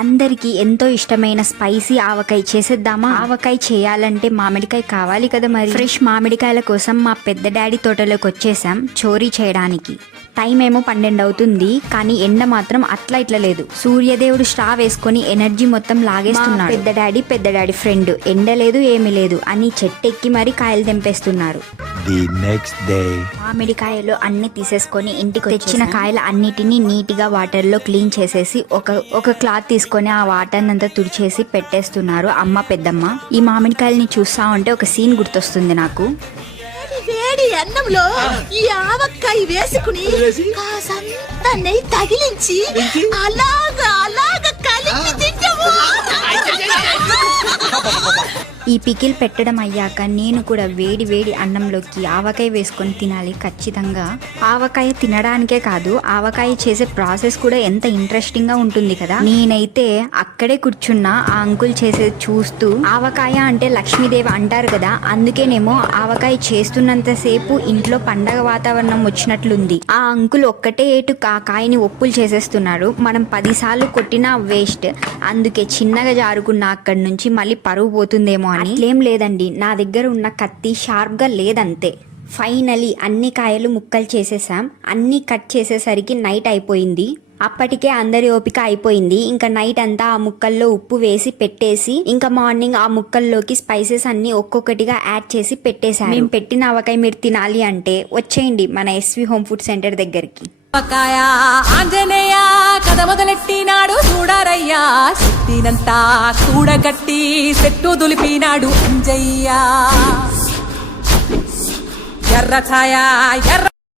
అందరికి ఎంతో ఇష్టమైన స్పైసీ ఆవకాయ చేసేద్దామా? ఆవకాయ చేయాలంటే మామిడికాయ కావాలి కదా మరి. ఫ్రెష్ మామిడికాయల కోసం మా పెద్ద డాడీ తోటలోకి వచ్చేసాం చోరీ చేయడానికి. టైం ఏమో 12 అవుతుంది, కానీ ఎండ మాత్రం అట్లా ఇట్లా లేదు. సూర్యదేవుడు స్ట్రా వేసుకొని ఎనర్జీ మొత్తం లాగేస్తున్నాడు. పెద్ద డాడీ ఫ్రెండ్ ఎండ లేదు ఏమీ లేదు అని చెట్టెక్కి మరి కాయలు తెంపేస్తున్నారు. మామిడికాయలు అన్ని తీసేసుకొని ఇంటికి తెచ్చిన కాయలు అన్నిటినీ నీట్గా వాటర్లో క్లీన్ చేసేసి ఒక క్లాత్ తీసుకొని ఆ వాటర్ అంతా తుడిచేసి పెట్టేస్తున్నారు అమ్మ పెద్దమ్మ. ఈ మామిడికాయలని చూస్తా ఉంటే ఒక సీన్ గుర్తొస్తుంది నాకు. వేడి అన్నంలో ఈ ఆవకాయ వేసుకుని కాసంత నెయ్యి తగిలించి అలాగా కలిపి తింటాము. ఈ పికిల్ పెట్టడం అయ్యాక నేను కూడా వేడి వేడి అన్నంలోకి ఆవకాయ వేసుకొని తినాలి ఖచ్చితంగా. ఆవకాయ తినడానికే కాదు, ఆవకాయ చేసే ప్రాసెస్ కూడా ఎంత ఇంట్రెస్టింగ్ గా ఉంటుంది కదా. నేనైతే అక్కడే కూర్చున్నా ఆ అంకుల్ చేసేది చూస్తూ. ఆవకాయ అంటే లక్ష్మీదేవి అంటారు కదా, అందుకేనేమో ఆవకాయ చేస్తున్నంతసేపు ఇంట్లో పండగ వాతావరణం వచ్చినట్లుంది. ఆ అంకుల్ ఒక్కటే ఏటు కాయని ఒప్పులు చేసేస్తున్నారు. మనం 10 సార్లు కొట్టినా వేస్ట్. అందుకే చిన్నగా జారుకున్న అక్కడి నుంచి మళ్ళీ పరువు పోతుందేమో. అట్లేం లేదండి, నా దగ్గర ఉన్న కత్తి షార్ప్ గా లేదంతే. ఫైనలీ అన్ని కాయలు ముక్కలు చేసేసాం. అన్ని కట్ చేసేసరికి నైట్ అయిపోయింది. అప్పటికే అందరి ఓపిక అయిపోయింది. ఇంకా నైట్ అంతా ఆ ముక్కల్లో ఉప్పు వేసి పెట్టేసి ఇంకా మార్నింగ్ ఆ ముక్కల్లోకి స్పైసెస్ అన్ని ఒక్కొక్కటిగా యాడ్ చేసి పెట్టేసాను. మేము పెట్టిన ఆవకాయ మీరు తినాలి అంటే వచ్చేయండి మన ఎస్వి హోమ్ ఫుడ్ సెంటర్ దగ్గరికి. ఆంజనేయ కథ మొదలెట్టినాడు చూడారయ్యా, శక్తినంతా కూడగట్టి చెట్టు దులిపినాడు అంజయ్య. ఎర్ర ఛాయ ఎర్ర